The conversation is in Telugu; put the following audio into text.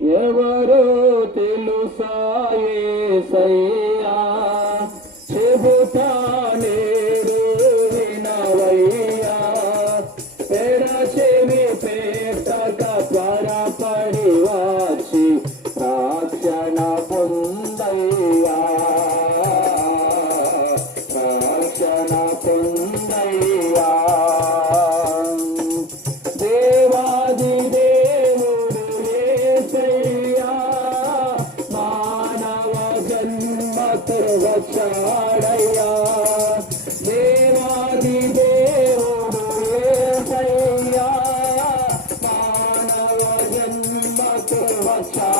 ఎవరో తెలుసా యేసయ్యా చెబుతానే వినవయ్యా పెడచెవి పెట్టక త్వరపడి వచ్చి రక్షణ పొందయ్యా రక్షణ పొందయ్యా దేవాది దేవుడు యేసయ్యా మానవ జన్మతో వచ్చాడయ్యా దేవాది దేవుడు యేసయ్యా మానవ జన్మతో వచ్చాడయ్యా